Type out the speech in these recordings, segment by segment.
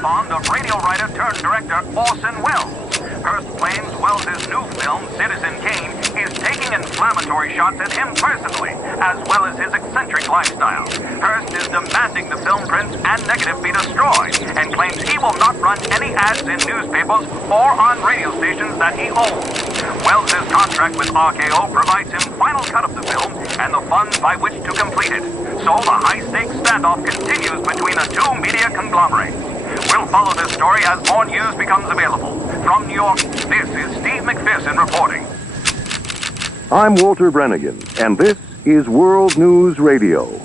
bond of radio writer turned director Orson Welles. Hearst claims Welles' new film, Citizen Kane, is taking inflammatory shots at him personally, as well as his eccentric lifestyle. Hearst is demanding the film prints and negative be destroyed, and claims he will not run any ads in newspapers or on radio stations that he owns. Welles' contract with RKO provides him final cut of the film and the funds by which to complete it. So the high-stakes standoff continues between the two media conglomerates. We'll follow this story as more news becomes available. From New York, this is Steve McPherson reporting. I'm Walter Brennigan, and this is World News Radio.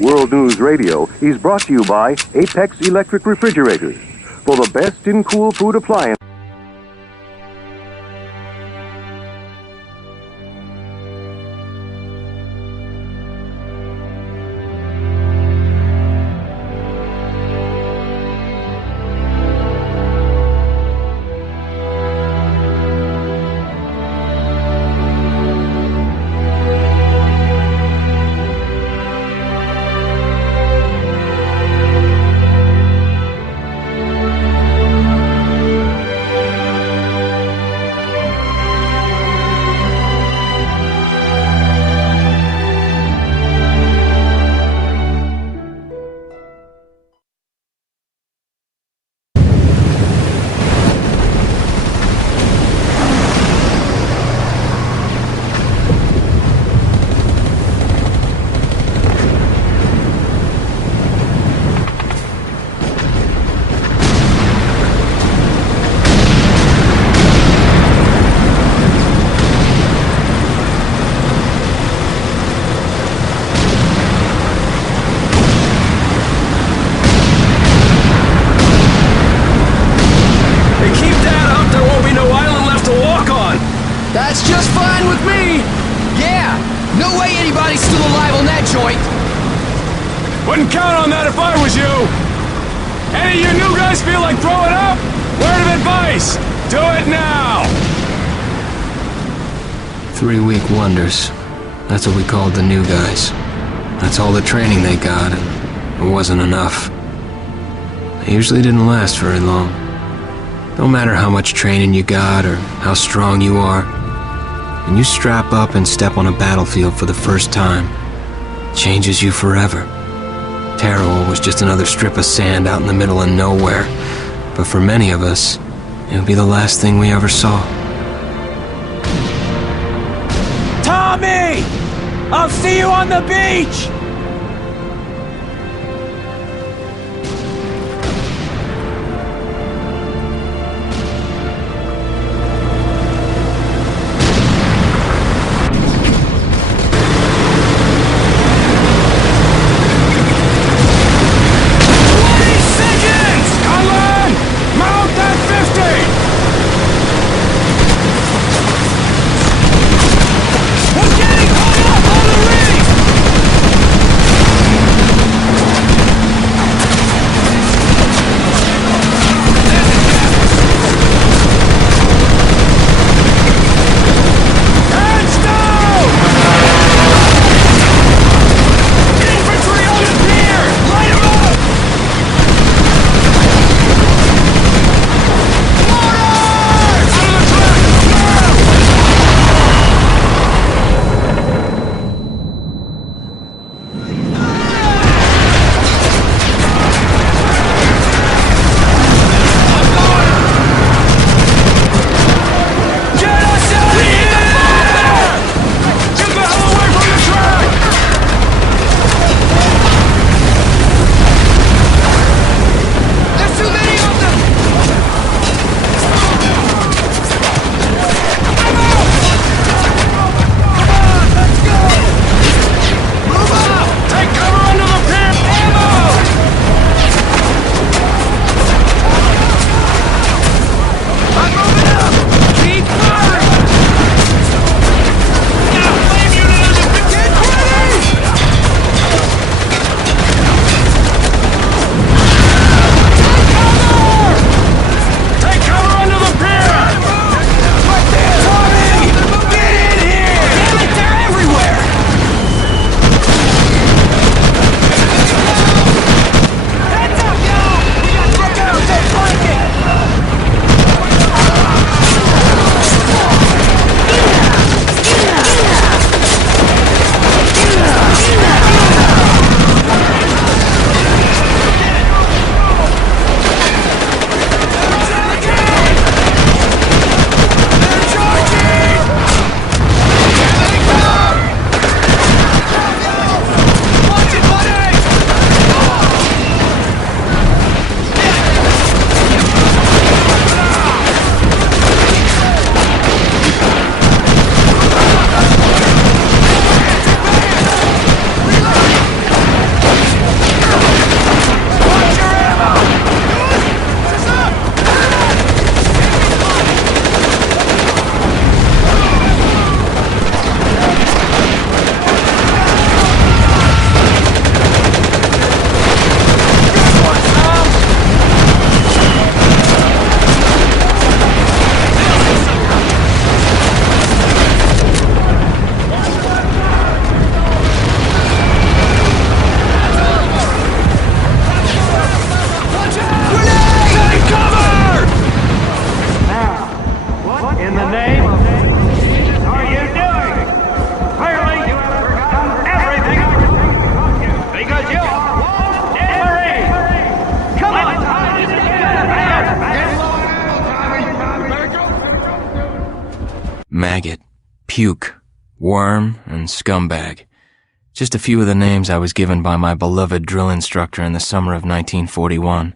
World News Radio is brought to you by Apex Electric Refrigerators, for the best in cool food appliance. That's just fine with me! Yeah! No way anybody's still alive on that joint! Wouldn't count on that if I was you! Any of you new guys feel like throwing up? Word of advice! Do it now! 3-week wonders. That's what we called the new guys. That's all the training they got, and it wasn't enough. They usually didn't last very long. No matter how much training you got or how strong you are, when you strap up and step on a battlefield for the first time, it changes you forever. Terror was just another strip of sand out in the middle of nowhere, but for many of us, it would be the last thing we ever saw. Tommy! I'll see you on the beach! the name of are you doing? Clearly you have forgotten everything I taught you, because you are one dead Marine. Come on, Tommy, this is good. Maggot, puke, worm, and scumbag. Just a few of the names I was given by my beloved drill instructor in the summer of 1941.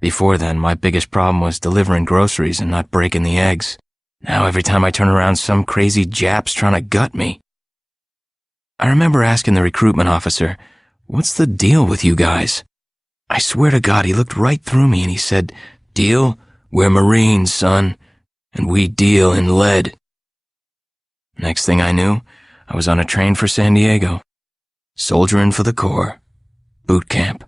Before then, my biggest problem was delivering groceries and not breaking the eggs. Now every time I turn around, some crazy Jap's trying to gut me. I remember asking the recruitment officer, "What's the deal with you guys?" I swear to God, he looked right through me and he said, "Deal? We're Marines, son, and we deal in lead." Next thing I knew, I was on a train for San Diego. Soldiering for the Corps. Boot camp.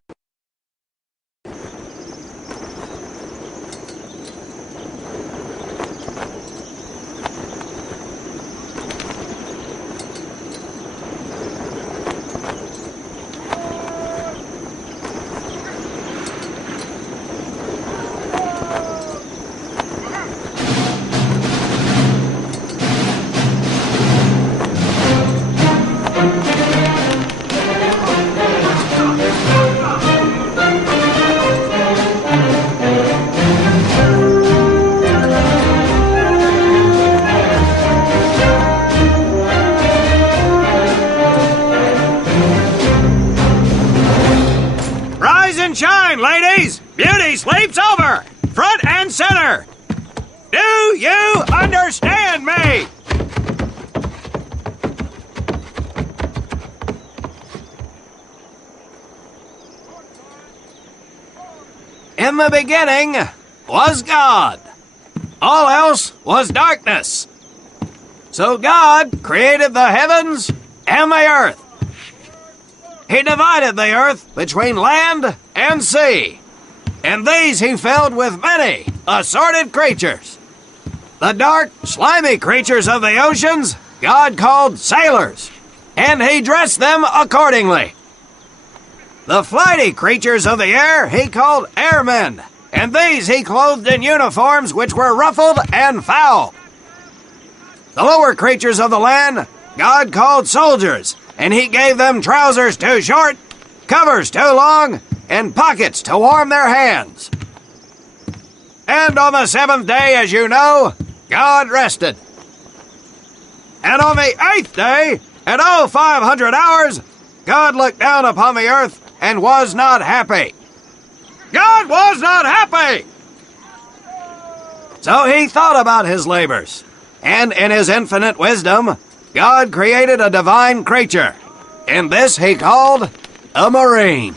Ladies, beauty sleep's over! Front and center! Do you understand me? In the beginning was God. All else was darkness. So God created the heavens and the earth. He divided the earth between land and sea, and these he filled with many assorted creatures. The dark, slimy creatures of the oceans God called sailors, and he dressed them accordingly. The flighty creatures of the air he called airmen, and these he clothed in uniforms which were ruffled and foul. The lower creatures of the land God called soldiers, and he gave them trousers too short, covers too long, and pockets to warm their hands. And on the seventh day, as you know, God rested. And on the eighth day, at 0500 hours, God looked down upon the earth and was not happy. God was not happy! So he thought about his labors, and in his infinite wisdom, God created a divine creature, and this he called a Marine.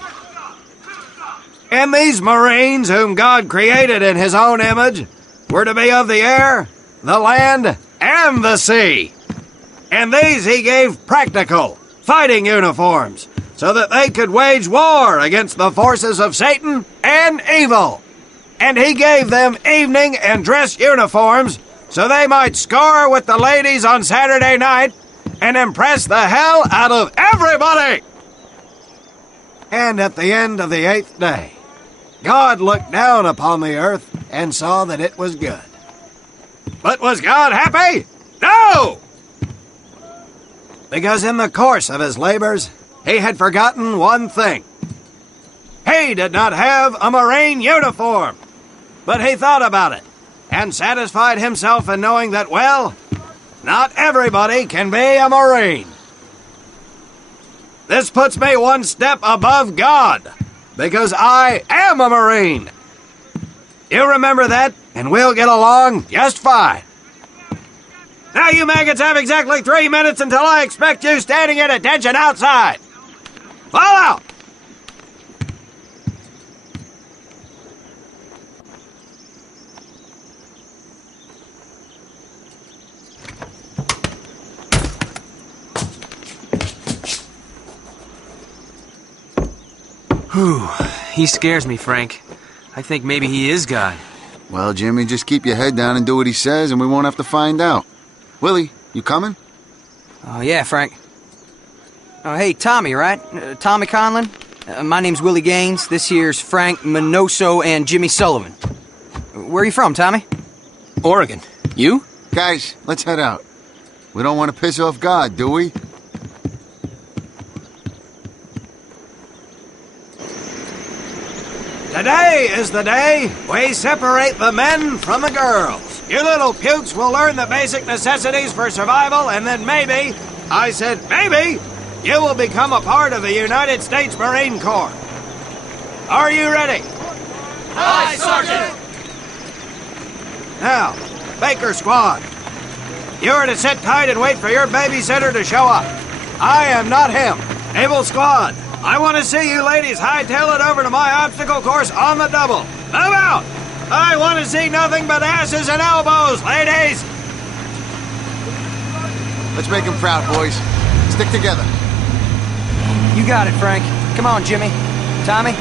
And these Marines, whom God created in his own image, were to be of the air, the land, and the sea. And these he gave practical, fighting uniforms, so that they could wage war against the forces of Satan and evil. And he gave them evening and dress uniforms, so they might score with the ladies on Saturday night and impress the hell out of everybody. And at the end of the eighth day, God looked down upon the earth and saw that it was good. But was God happy? No! Because in the course of his labors, he had forgotten one thing. He did not have a Marine uniform, but he thought about it and satisfied himself in knowing that, well, not everybody can be a Marine. This puts me one step above God, because I am a Marine. You remember that, and we'll get along just fine. Now you maggots have exactly 3 minutes until I expect you standing at attention outside. Fall out! Whew. He scares me, Frank. I think maybe he is God. Well, Jimmy, just keep your head down and do what he says, and we won't have to find out. Willie, you coming? Oh, yeah, Frank. Oh, hey, Tommy, right? Tommy Conlon? My name's Willie Gaines. This here's Frank Minoso and Jimmy Sullivan. Where are you from, Tommy? Oregon. You? Guys, let's head out. We don't want to piss off God, do we? Today is the day we separate the men from the girls. You little pukes will learn the basic necessities for survival, and then maybe, I said maybe, you will become a part of the United States Marine Corps. Are you ready? Aye, Sergeant! Now, Baker Squad, you are to sit tight and wait for your babysitter to show up. I am not him. Able Squad, I want to see you ladies hightail it over to my obstacle course on the double. Move out! I want to see nothing but asses and elbows, ladies! Let's make him proud, boys. Stick together. You got it, Frank. Come on, Jimmy. Tommy?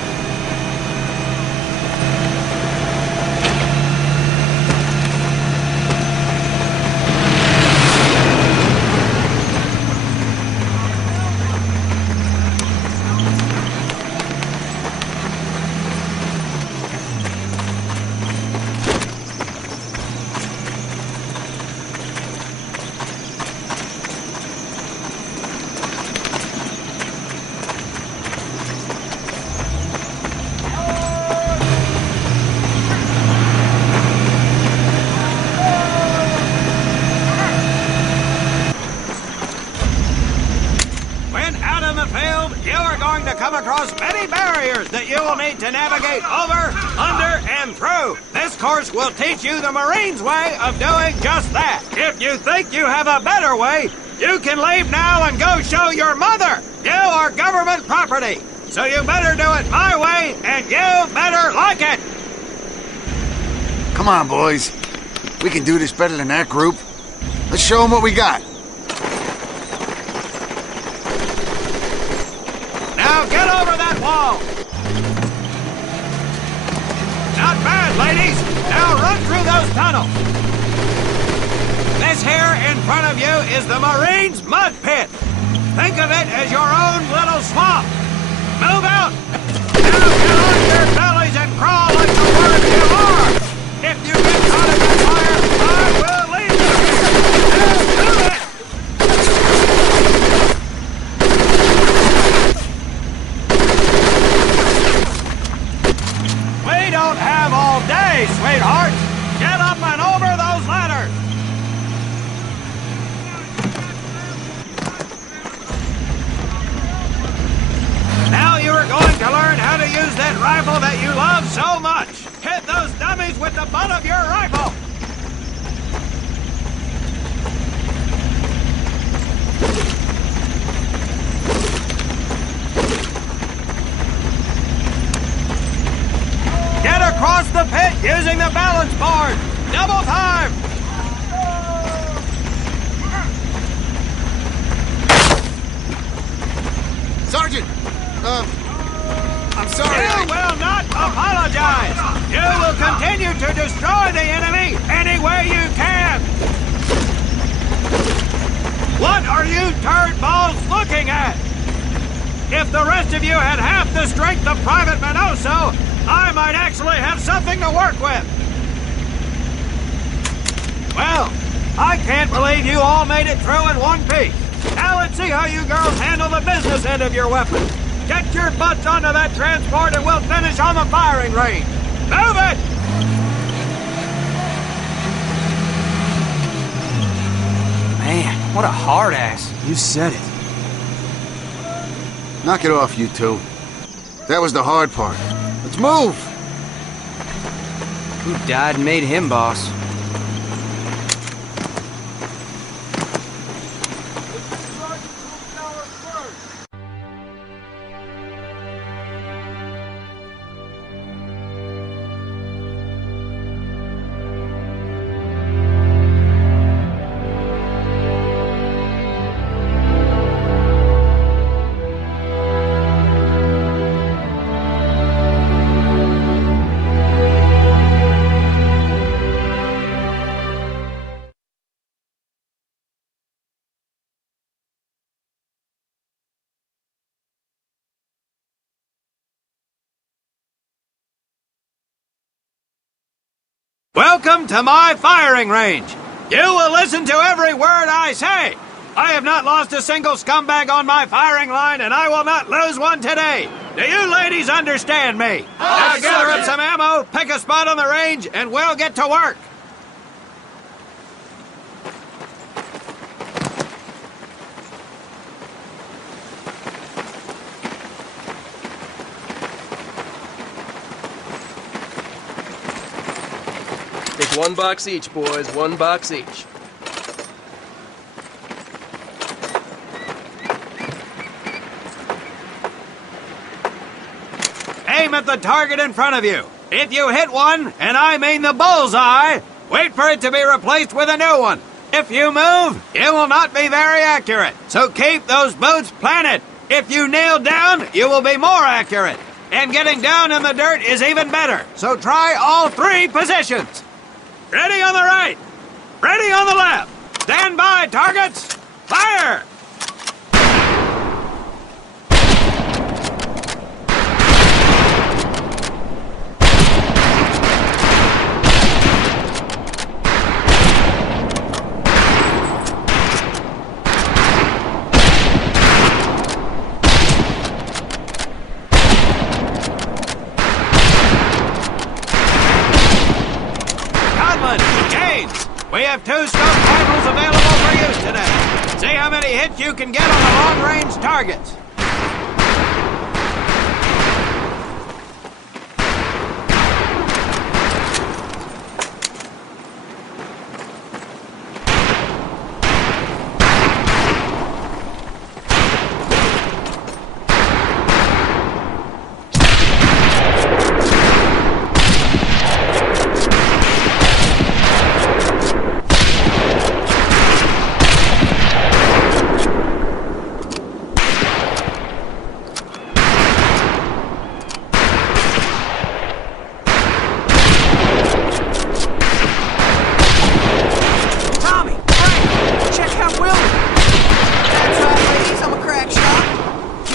Come across many barriers that you will need to navigate over, under, and through. This course will teach you the Marines' way of doing just that. If you think you have a better way, you can leave now and go show your mother. You are government property, so you better do it my way, and you better like it. Come on, boys. We can do this better than that group. Let's show them what we got. Now get over that wall! Not bad, ladies! Now run through those tunnels! This here in front of you is the Marines' mud pit! Think of it as your own little swamp! Move out! Now get on your bellies and crawl like the worms you are! If you get caught in that fire, I will leave you! Now do it! We don't have all day, sweetheart. Get up and over those ladders. Now you are going to learn how to use that rifle that you love so much. Hit those dummies with the butt of your rifle. Get across the pit using the balance board! Double time! Sergeant! I'm sorry. You will not apologize! You will continue to destroy the enemy any way you can! What are you turd balls looking at? If the rest of you had half the strength of Private Manoso, I might actually have something to work with. Well, I can't believe you all made it through in one piece. Now let's see how you girls handle the business end of your weapons. Get your butts onto that transport and we'll finish on the firing range. Move it! Man, what a hard ass. You said it. Knock it off, you two. That was the hard part. Let's move! Who died and made him boss? Welcome to my firing range. You will listen to every word I say. I have not lost a single scumbag on my firing line, and I will not lose one today. Do you ladies understand me? Now gather up some ammo, pick a spot on the range, and we'll get to work. Take 1 box each, boys. 1 box each. Aim at the target in front of you. If you hit one, and I mean the bullseye, wait for it to be replaced with a new one. If you move, it will not be very accurate. So keep those boots planted. If you nail down, you will be more accurate. And getting down in the dirt is even better. So try all 3 positions. Ready on the right. Ready on the left. Stand by, targets. Fire! We have 2 scope rifles available for use today. See how many hits you can get on the long-range targets.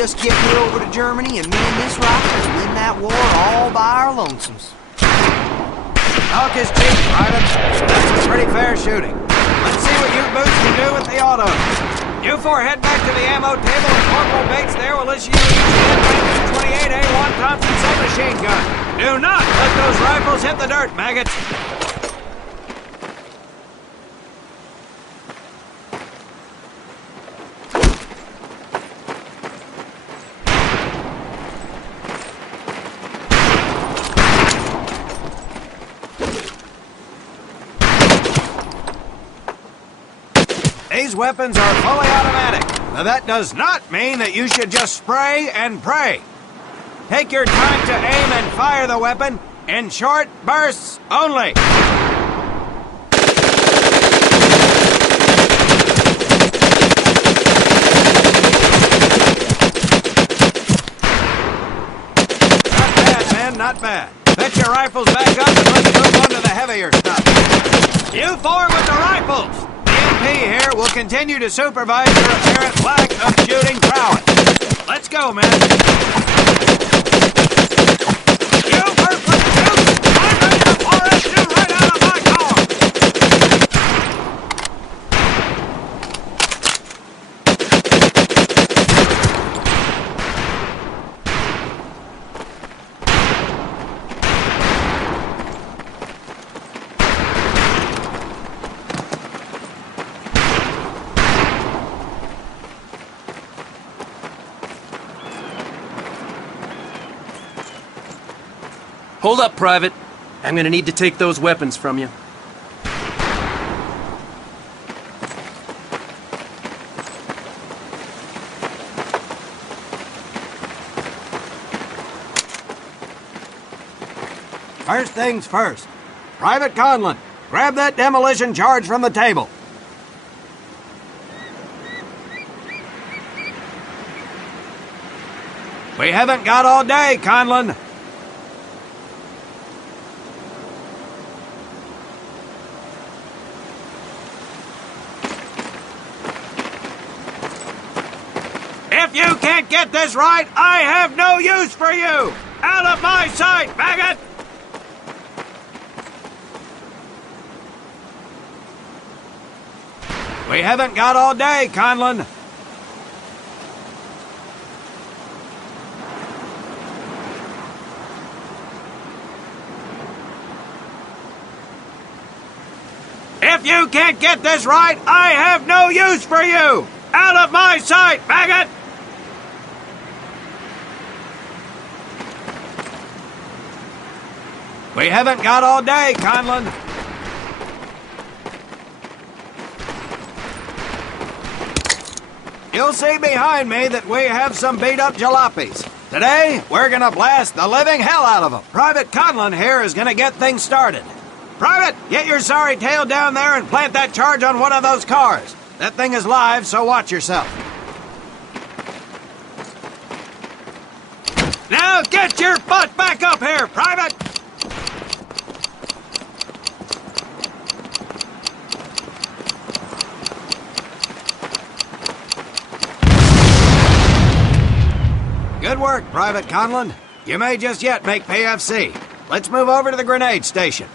Just get me over to Germany and me and Miss Rockers win that war all by our lonesomes. Talk is cheap, Private. That's some pretty fair shooting. Let's see what you boots can do with the auto. You 4 head back to the ammo table and Corporal Bates there will issue you each a 28A1 Thompson submachine gun. Do not let those rifles hit the dirt, maggots. These weapons are fully automatic. Now that does not mean that you should just spray and pray. Take your time to aim and fire the weapon in short bursts only. Not bad, man, not bad. Put your rifles back up and let's move on to the heavier stuff. You 4 with the rifles. Here will continue to supervise your apparent lack of shooting prowess. Let's go, man. You first with the shoot. I'm ready to pour at you right out of my collar. Hold up, Private. I'm gonna need to take those weapons from you. First things first. Private Conlon, grab that demolition charge from the table. We haven't got all day, Conlon. If you can't get this right, I have no use for you! Out of my sight, faggot! We haven't got all day, Conlon. If you can't get this right, I have no use for you! Out of my sight, maggot! We haven't got all day, Conlon. You'll see behind me that we have some beat-up jalopies. Today, we're gonna blast the living hell out of them. Private Conlon here is gonna get things started. Private, get your sorry tail down there and plant that charge on one of those cars. That thing is live, so watch yourself. Now get your butt back up here, Private! Good work, Private Conlon. You may just yet make PFC. Let's move over to the grenade station.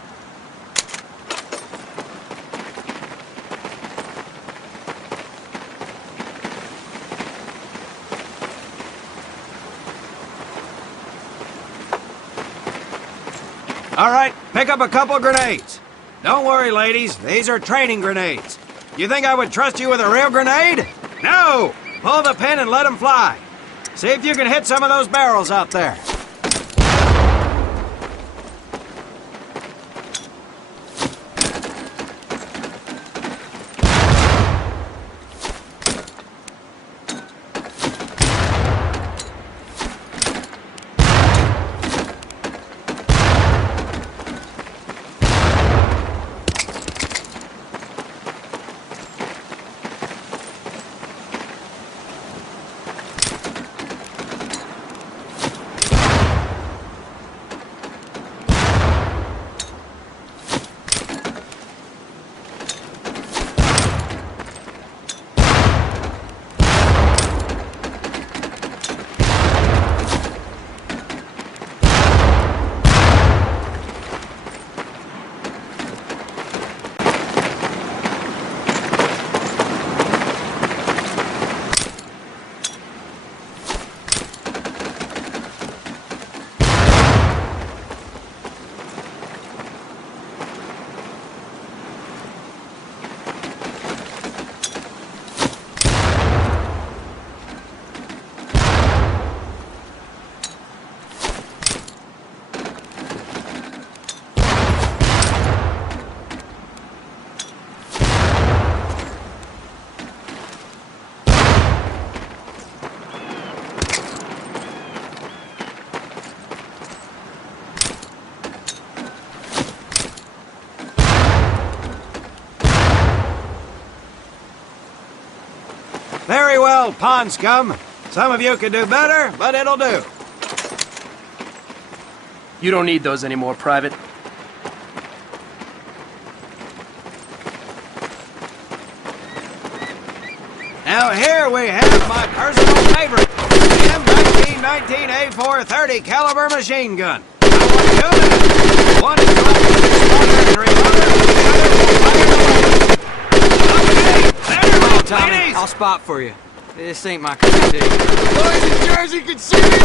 All right, pick up a couple grenades. Don't worry, ladies. These are training grenades. You think I would trust you with a real grenade? No! Pull the pin and let them fly. See if you can hit some of those barrels out there. Very well, pond scum. Some of you could do better, but it'll do. You don't need those anymore, Private. Now here we have my personal favorite, the M1919 A430 caliber machine gun. I want 2 minutes. One is dropped to the spawner and reloaded, and the other will fire away. Okay, there we go, Tommy, ladies. I'll spot for you. This ain't my cup of tea. Boys in Jersey can see me now!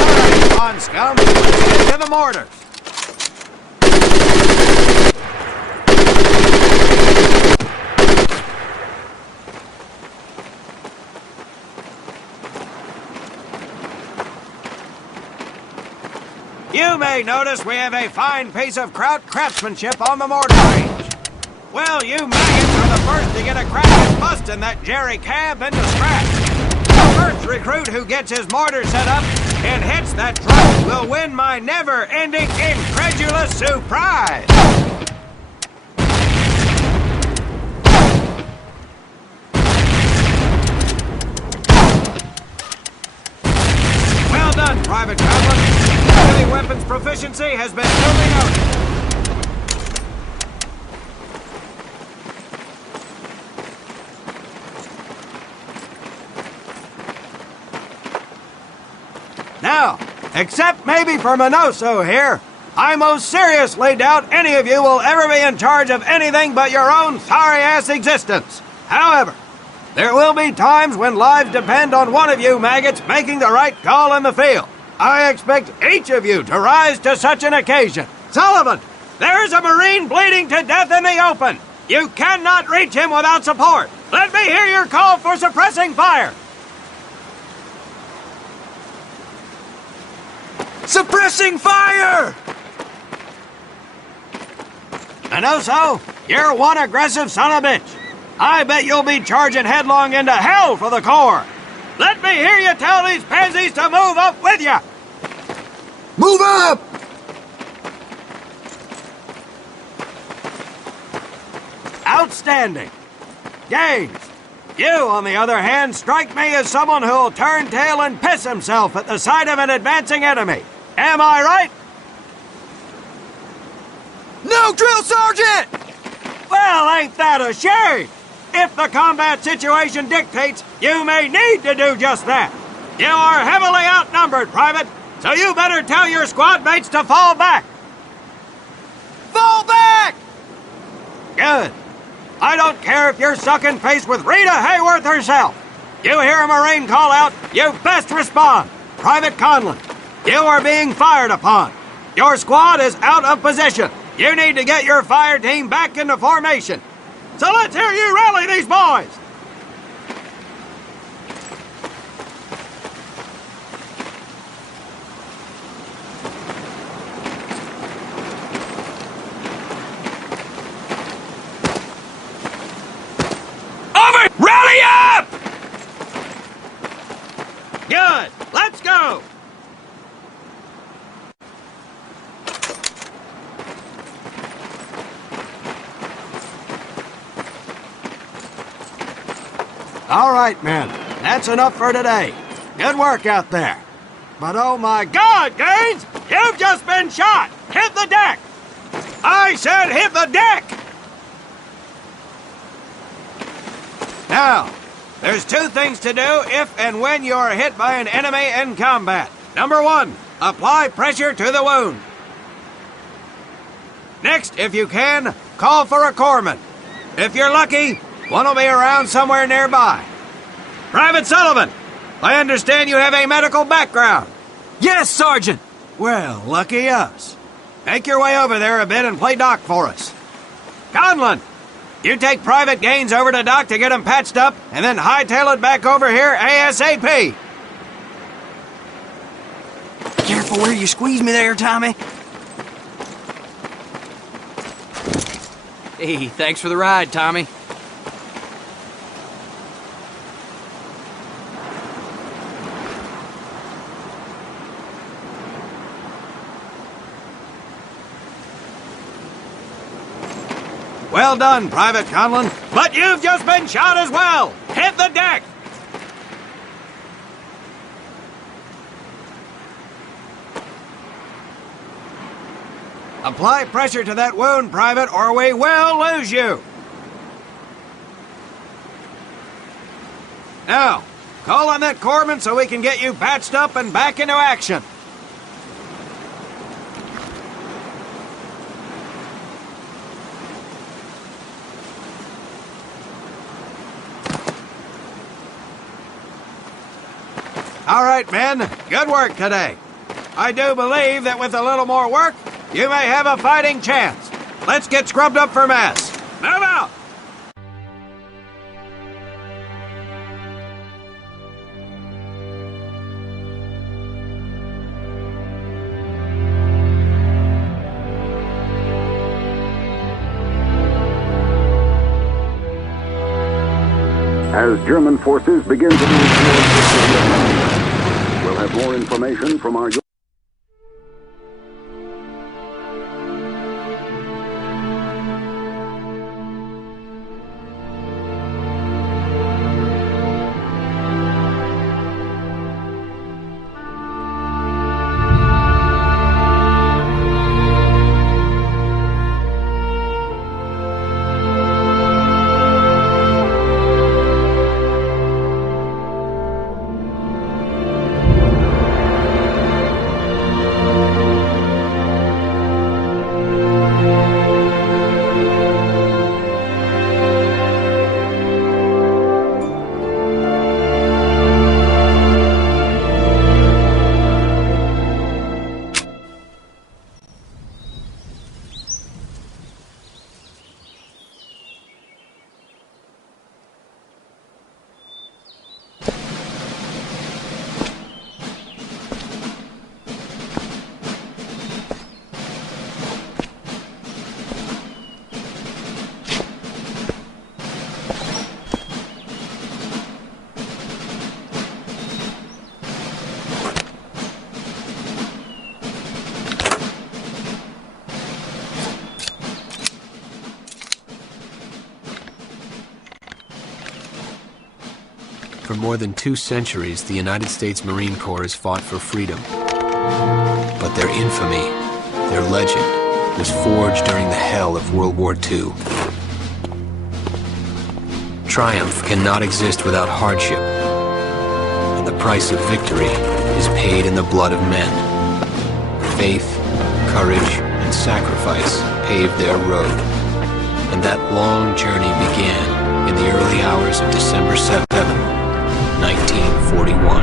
All right, pond scum, let's get to the mortars. You may notice we have a fine piece of kraut craftsmanship on the mortar range. Well, you maggots are the first to get a crack at busting that jerry cab into scratch. The first recruit who gets his mortar set up and hits that truck will win my never-ending incredulous surprise. Well done, Private Conlon. Heavy weapons proficiency has been duly noted. Now, except maybe for Minoso here, I most seriously doubt any of you will ever be in charge of anything but your own sorry-ass existence. However, there will be times when lives depend on one of you maggots making the right call in the field. I expect each of you to rise to such an occasion. Sullivan, there is a Marine bleeding to death in the open. You cannot reach him without support. Let me hear your call for suppressing fire. Suppressing fire! Minoso, you're one aggressive son of a bitch. I bet you'll be charging headlong into hell for the Corps. Let me hear you tell these pansies to move up with you. Move up! Outstanding. Gaines, you, on the other hand, strike me as someone who'll turn tail and piss himself at the sight of an advancing enemy. Am I right? No, Drill Sergeant! Well, ain't that a shame? If the combat situation dictates, you may need to do just that. You are heavily outnumbered, Private, so you better tell your squad mates to fall back. Fall back! Good. I don't care if you're sucking face with Rita Hayworth herself. You hear a Marine call out, you best respond. Private Conlon, you are being fired upon. Your squad is out of position. You need to get your fire team back into formation. So let's hear you rally these boys. Over! Rally up! Good. Let's go. All right, men. That's enough for today. Good work out there. But oh my God, Gaines! You've just been shot! Hit the deck! I said hit the deck! Now, there's two things to do if and when you are hit by an enemy in combat. Number one, apply pressure to the wound. Next, if you can, call for a corpsman. If you're lucky, one will be around somewhere nearby. Private Sullivan, I understand you have a medical background. Yes, Sergeant! Well, lucky us. Make your way over there a bit and play doc for us. Conlon, you take Private Gaines over to doc to get him patched up, and then hightail it back over here ASAP. Careful where you squeeze me there, Tommy. Hey, thanks for the ride, Tommy. Well done, Private Conlon, but you've just been shot as well. Hit the deck. Apply pressure to that wound, Private, or we will lose you. Now, call on that corpsman so we can get you patched up and back into action. All right, men. Good work today. I do believe that with a little more work, you may have a fighting chance. Let's get scrubbed up for mass. Move out! As German forces begin to move towards the city of London, we'll have more information from our... For more than 2 centuries, the United States Marine Corps has fought for freedom. But their infamy, their legend, was forged during the hell of World War II. Triumph cannot exist without hardship, and the price of victory is paid in the blood of men. Faith, courage, and sacrifice paved their road, and that long journey began in the early hours of December 7th, 1941.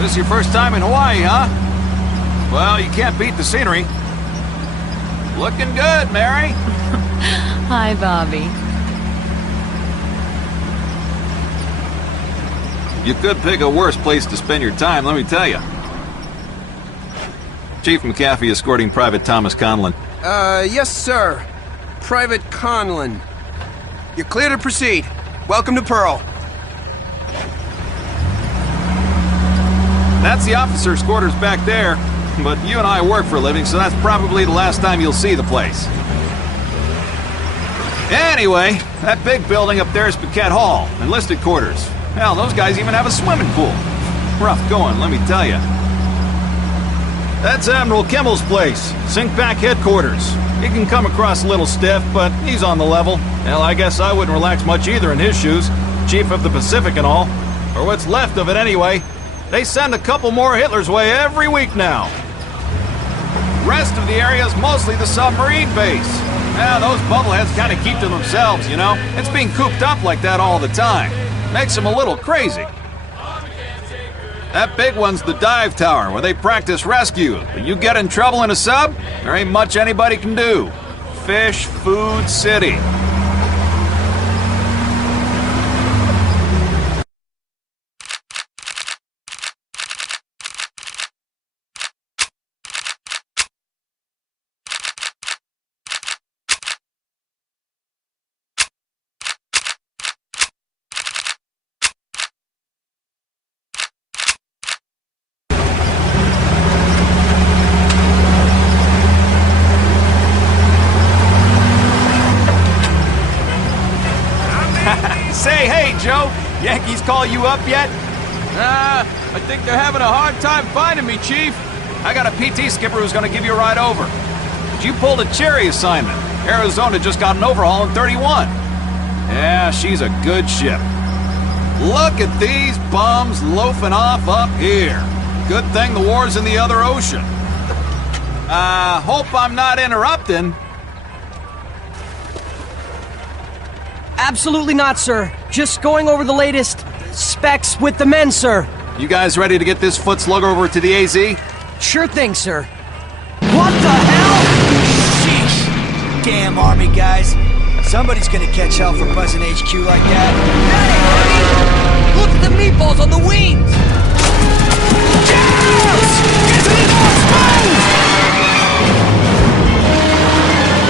This is your first time in Hawaii, huh? Well, you can't beat the scenery. Looking good, Mary. Hi, Bobby. You could pick a worse place to spend your time, let me tell you. Chief McAfee escorting Private Thomas Conlon. Yes, sir. Private Conlon. You're clear to proceed. Welcome to Pearl. That's the officer's quarters back there, but you and I work for a living, so that's probably the last time you'll see the place. Anyway, that big building up there is Paquette Hall, enlisted quarters. Hell, those guys even have a swimming pool. Rough going, let me tell you. That's Admiral Kimmel's place, Sinkback headquarters. He can come across a little stiff, but he's on the level. Hell, I guess I wouldn't relax much either in his shoes, Chief of the Pacific and all. Or what's left of it anyway. They send a couple more Hitler's way every week now. Rest of the area is mostly the submarine base. Yeah, those bubbleheads kind of keep to themselves, you know? It's being cooped up like that all the time. Makes them a little crazy. That big one's the dive tower, where they practice rescue. But you get in trouble in a sub, there ain't much anybody can do. Fish, food, city. Say, hey, Joe, Yankees call you up yet? I think they're having a hard time finding me, Chief. I got a PT skipper who's gonna give you a ride over. But you pulled a Cherry assignment. Arizona just got an overhaul in 31. Yeah, she's a good ship. Look at these bums loafing off up here. Good thing the war's in the other ocean. Hope I'm not interrupting. Absolutely not, sir. Just going over the latest specs with the men, sir. You guys ready to get this foot slug over to the AZ? Sure thing, sir. What the hell? Sheesh. Damn Army guys. Somebody's gonna catch hell for buzzing HQ like that. Hey, look at the meatballs on the wings! Yes! Get to the north spine!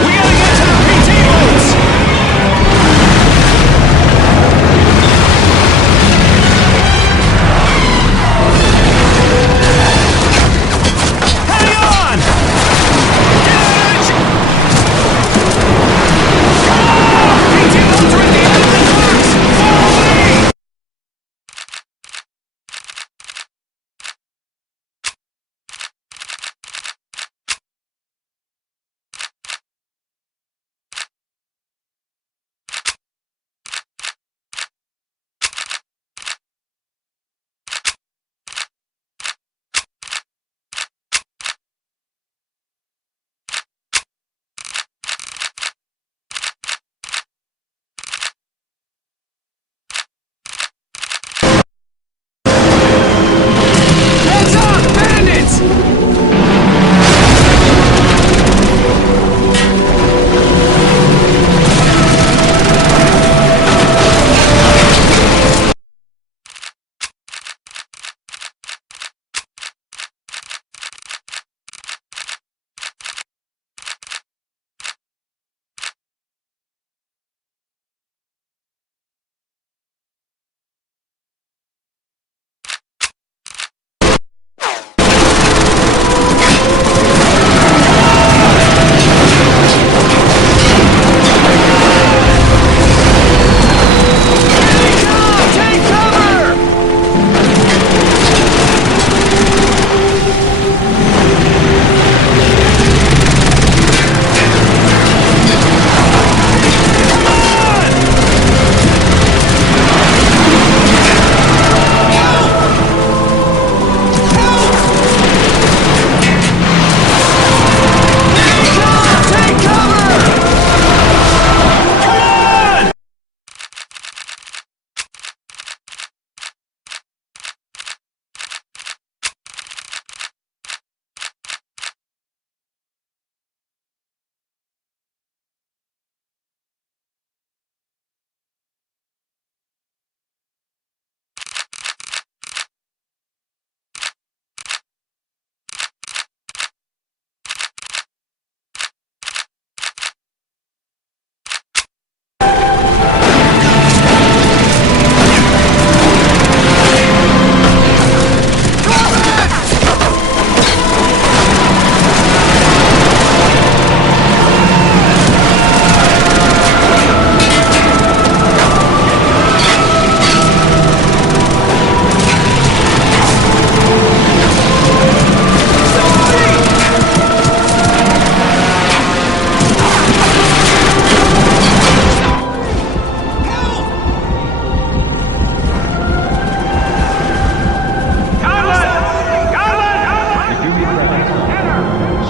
We gotta get to the PT boots! PT boots are in the enemy box!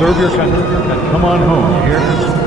serve your country, and come on home, you hear?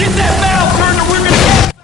Get that valve turned or we're gonna get...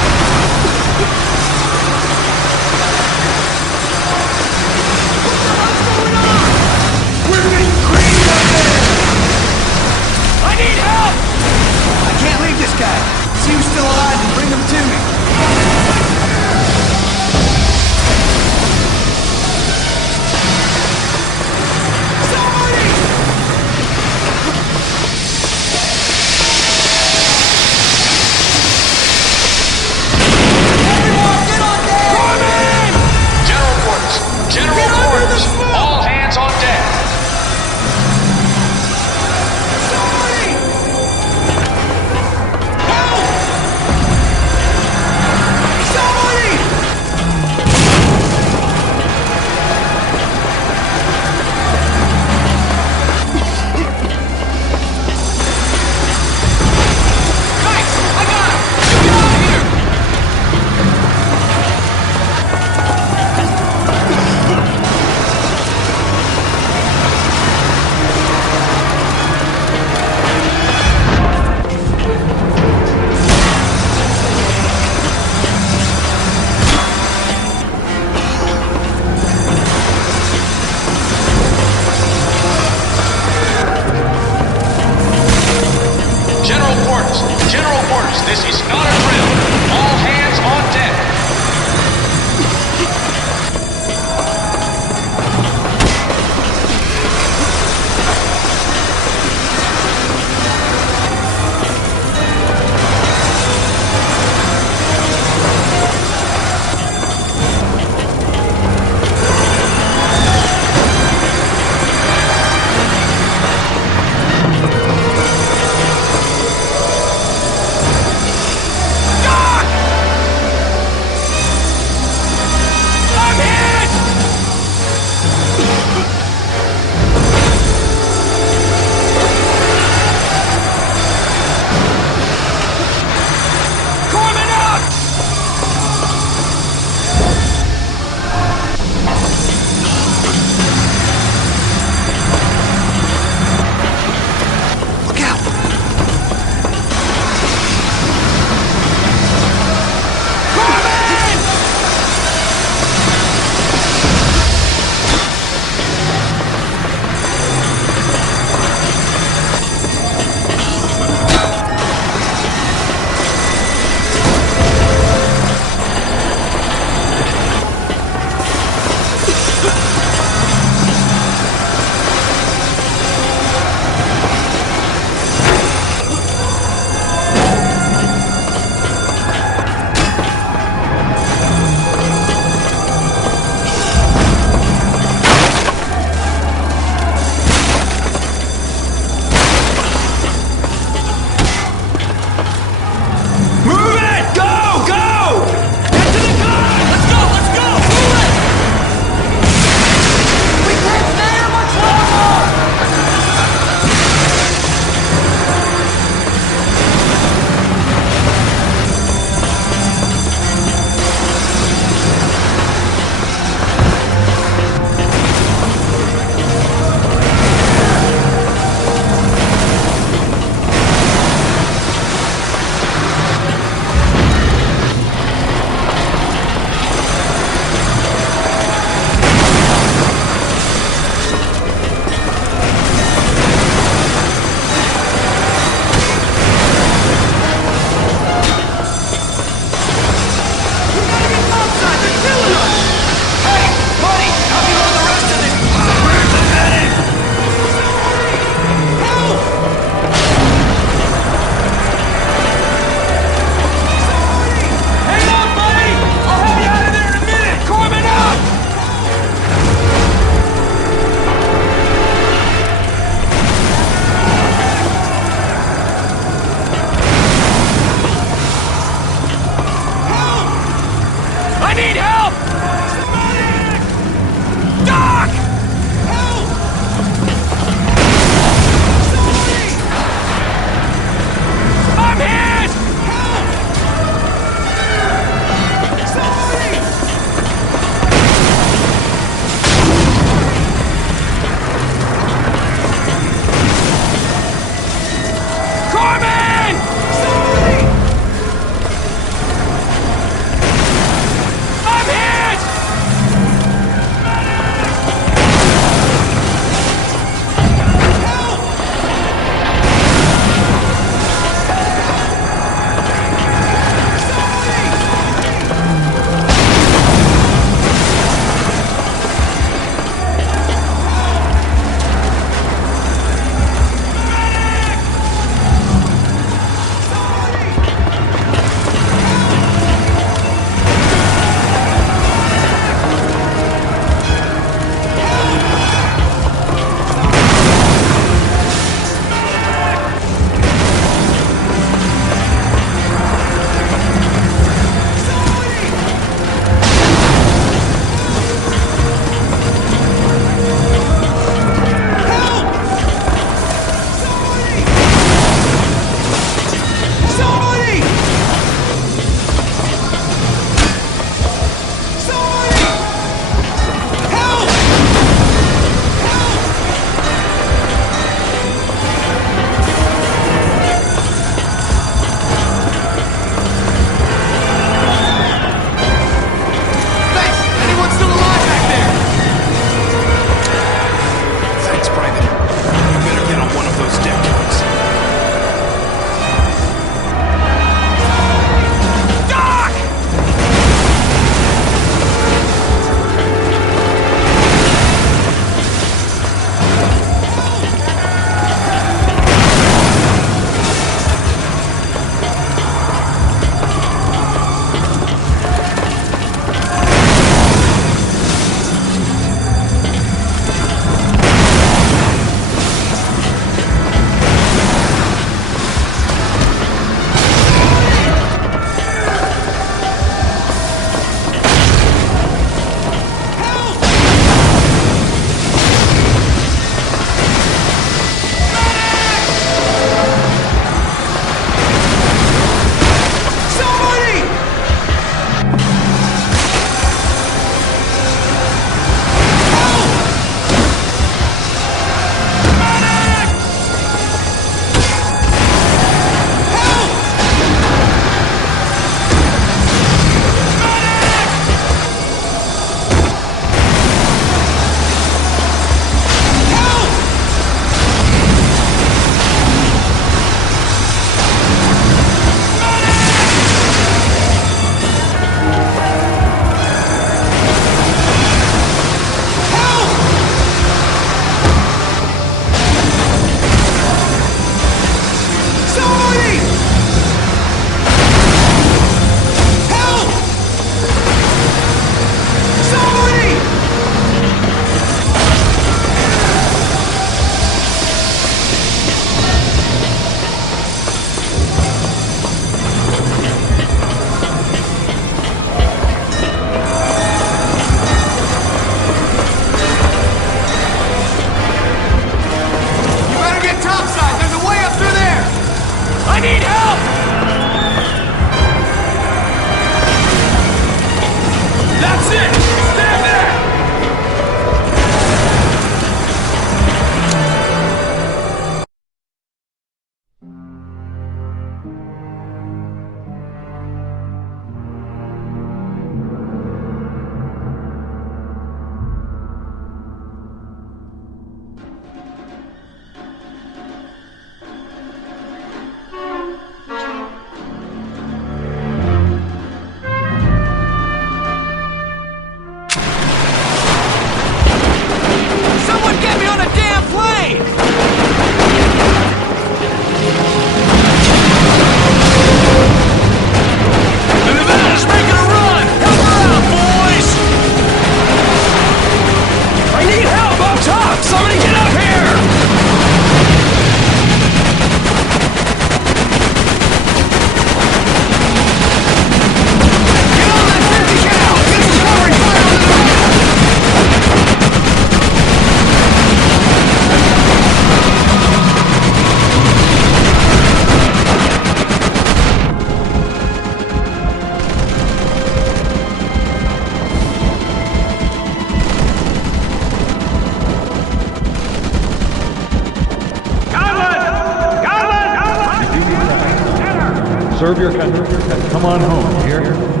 serve your country, and come on home, you hear?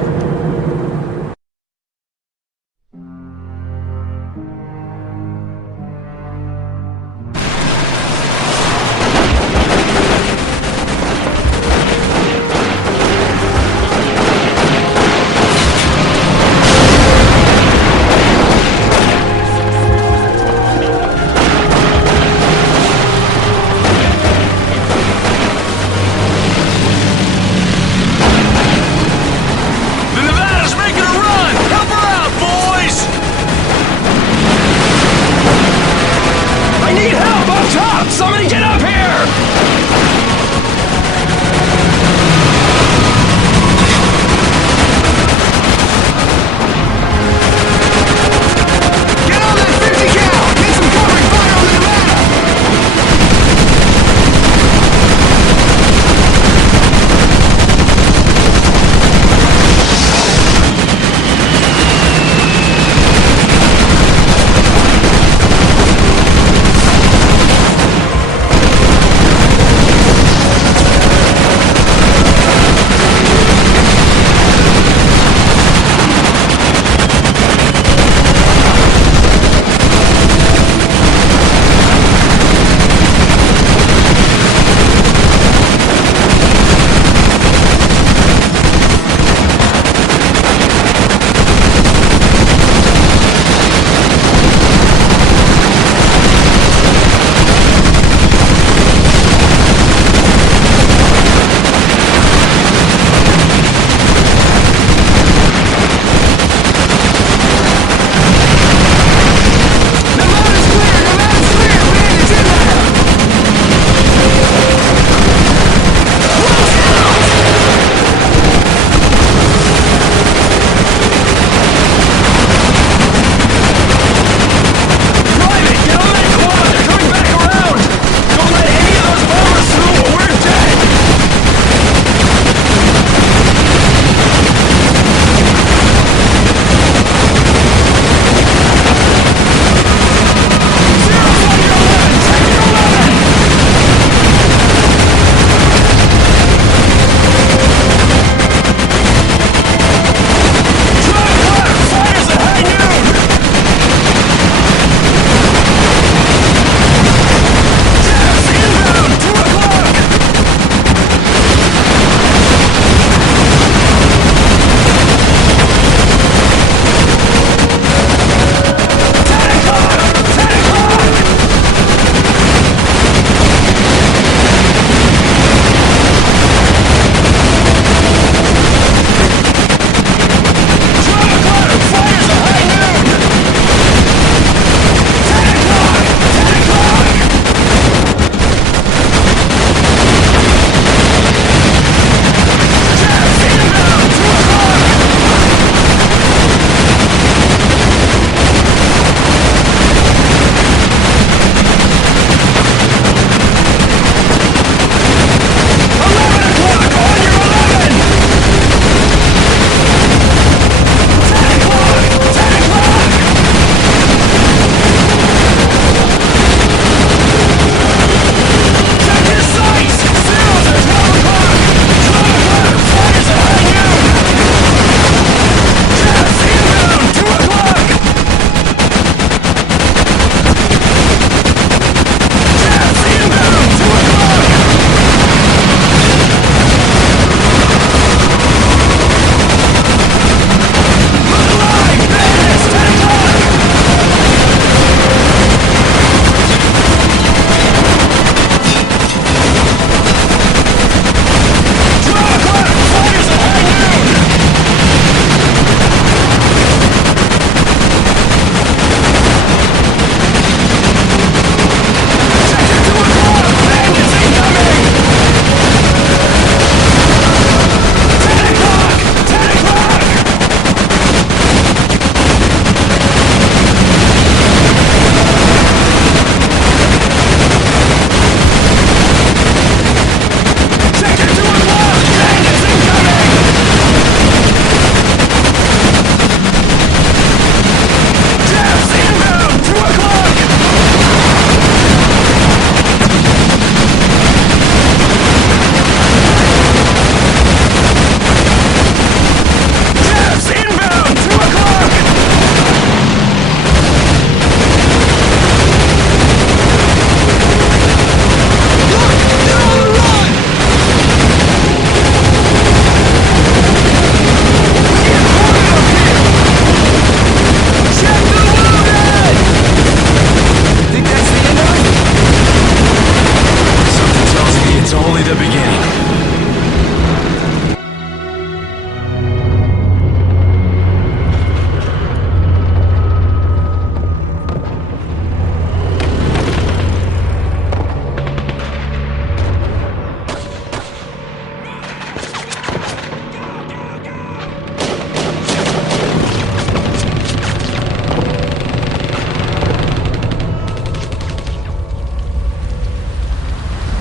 Somebody get up here! Get on that 50 cal! Get some covering fire on the Nevada!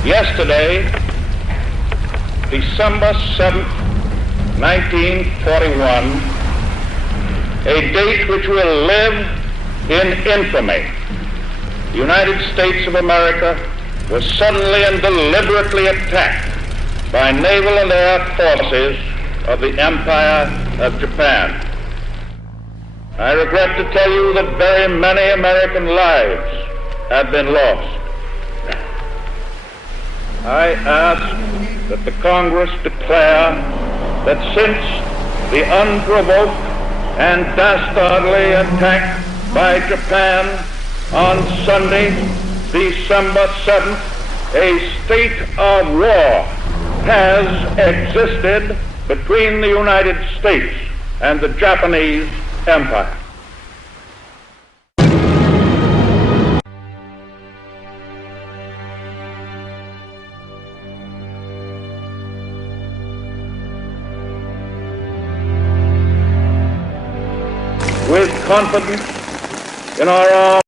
Yesterday, December 7th, 1941, a date which will live in infamy, the United States of America was suddenly and deliberately attacked by naval and air forces of the Empire of Japan. I regret to tell you that very many American lives have been lost. I ask that the Congress declare that since the unprovoked and dastardly attack by Japan on Sunday, December 7th, a state of war has existed between the United States and the Japanese Empire. With confidence in our armed